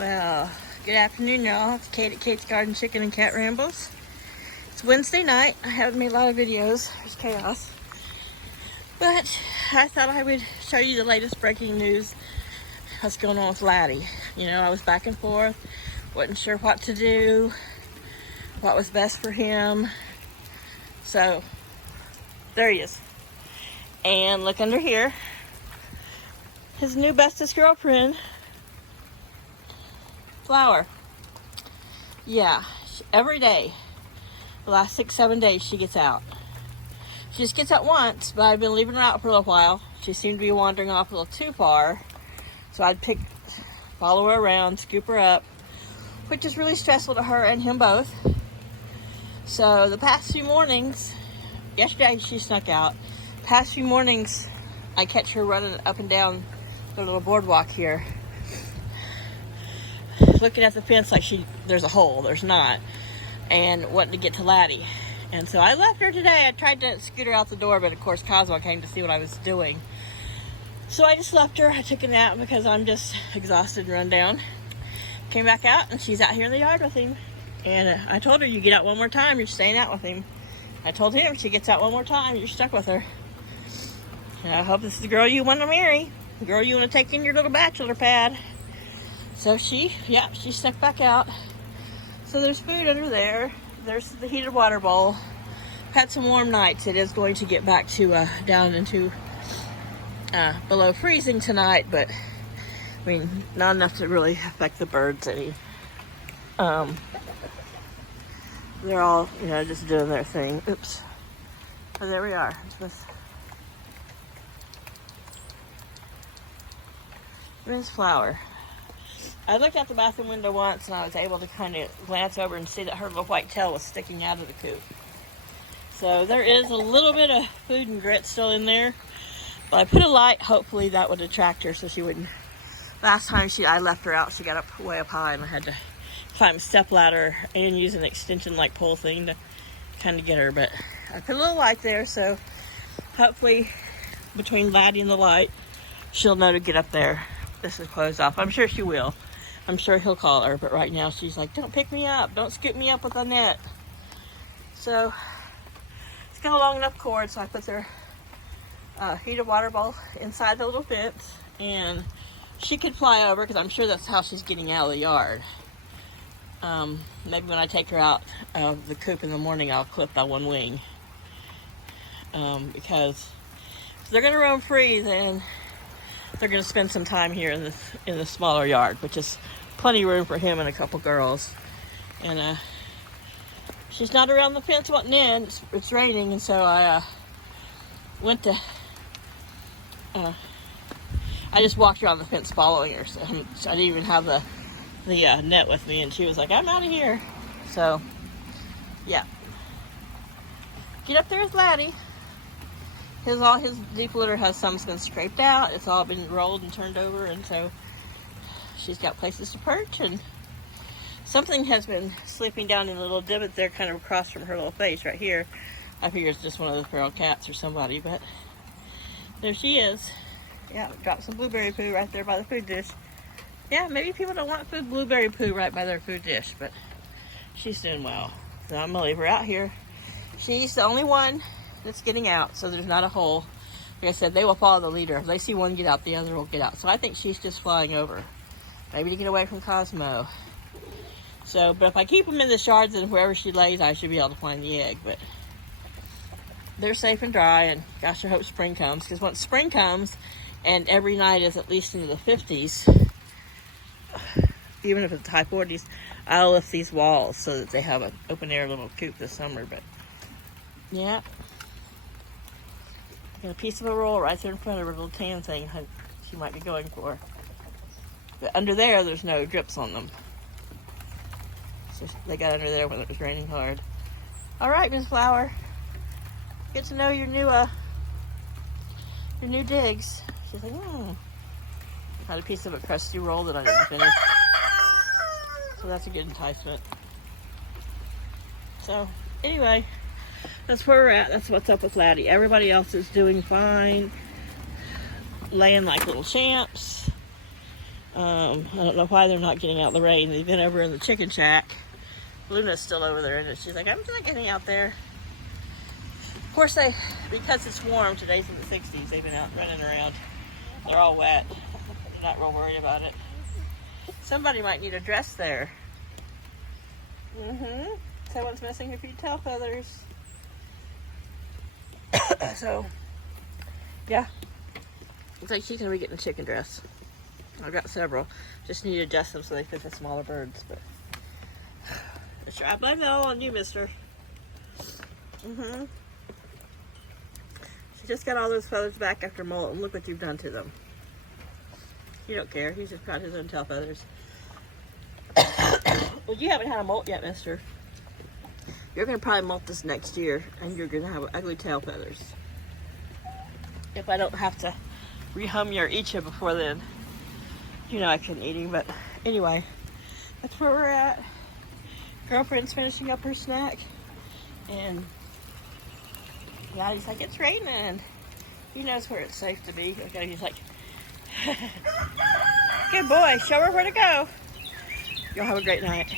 Well, good afternoon, y'all. It's Kate at Kate's Garden Chicken and Cat Rambles. It's Wednesday night. I haven't made a lot of videos. There's chaos. But I thought I would show you the latest breaking news. What's going on with Laddie. You know, I was back and forth. Wasn't sure what to do. What was best for him. So, there he is. And look under here. His new bestest girlfriend, Flower. Yeah, every day, the last 6-7 days, she gets out. She just gets out once, but I've been leaving her out for a little while. She seemed to be wandering off a little too far, so I'd follow her around, scoop her up, which is really stressful to her and him both. So the past few mornings, yesterday she snuck out. Past few mornings, I catch her running up and down the little boardwalk here, looking at the fence like there's a hole. There's not. And wanting to get to Laddie. And so I left her today. I tried to scoot her out the door, but of course Cosmo came to see what I was doing. So I just left her. I took a nap because I'm just exhausted and run down. Came back out and she's out here in the yard with him. And I told her, you get out one more time, you're staying out with him. I told him, she gets out one more time, you're stuck with her. And I hope this is the girl you want to marry. The girl you want to take in your little bachelor pad. So she stuck back out. So there's food under there. There's the heated water bowl. Had some warm nights. It is going to get back to down into below freezing tonight, but I mean, not enough to really affect the birds any. They're all, just doing their thing. Oops. Oh, there we are. Miss Flower. I looked out the bathroom window once and I was able to kind of glance over and see that her little white tail was sticking out of the coop. So there is a little bit of food and grit still in there. But I put a light, hopefully that would attract her so she wouldn't. Last time I left her out, she got up way up high and I had to climb a step ladder and use an extension like pole thing to kind of get her. But I put a little light there, so hopefully between Laddie and the light, she'll know to get up there. This is closed off. I'm sure she will. I'm sure he'll call her, but right now she's like, don't pick me up. Don't scoop me up with a net. So it's got a long enough cord, so I put their heated water bowl inside the little fence, and she could fly over because I'm sure that's how she's getting out of the yard. Maybe when I take her out of the coop in the morning, I'll clip that one wing. Because if they're going to roam free, then they're going to spend some time here in the smaller yard, which is plenty of room for him and a couple girls. And she's not around the fence wanting in. It's raining, and so I went to. I just walked around the fence following her, so I didn't even have the net with me, and she was like, "I'm out of here." So, yeah. Get up there with Laddie. All his deep litter has some's been scraped out. It's all been rolled and turned over, and so she's got places to perch, and something has been sleeping down in a little divot there kind of across from her little face right here. I figure it's just one of the feral cats or somebody, but there she is. Yeah, dropped some blueberry poo right there by the food dish. Yeah, maybe people don't want blueberry poo right by their food dish, but she's doing well. So I'm gonna leave her out here. She's the only one that's getting out, so there's not a hole. Like I said, they will follow the leader. If they see one get out, the other will get out. So I think she's just flying over, maybe to get away from Cosmo. So, but if I keep them in the shards, and wherever she lays, I should be able to find the egg. But they're safe and dry, and gosh, I hope spring comes, because once spring comes, and every night is at least into the 50s, even if it's high 40s, I'll lift these walls so that they have an open air little coop this summer. But yeah, got a piece of a roll right there in front of her, little tan thing she might be going for. But under there's no drips on them. So they got under there when it was raining hard. All right, Miss Flower, get to know your new digs. She's like, Had a piece of a crusty roll that I didn't finish. So that's a good enticement. So anyway, that's where we're at. That's what's up with Laddie. Everybody else is doing fine. Laying like little champs. I don't know why they're not getting out in the rain. They've been over in the chicken shack. Luna's still over there, and she's like, I'm not getting out there. Of course, because it's warm, today's in the 60s, they've been out running around. They're all wet. They're not real worried about it. Somebody might need a dress there. Someone's missing a few tail feathers. So, yeah. Looks like she's going to be getting a chicken dress. I've got several. Just need to adjust them so they fit the smaller birds. But I blame that all on you, mister. She just got all those feathers back after molting. Look what you've done to them. You don't care. He's just got his own tail feathers. Well, you haven't had a molt yet, mister. You're going to probably molt this next year, and you're going to have ugly tail feathers. If I don't have to rehum your Icha before then. You know I couldn't eat him, but anyway, that's where we're at. Girlfriend's finishing up her snack, and yeah, he's like, it's raining. He knows where it's safe to be. Okay, he's like, good boy, show her where to go. Y'all have a great night.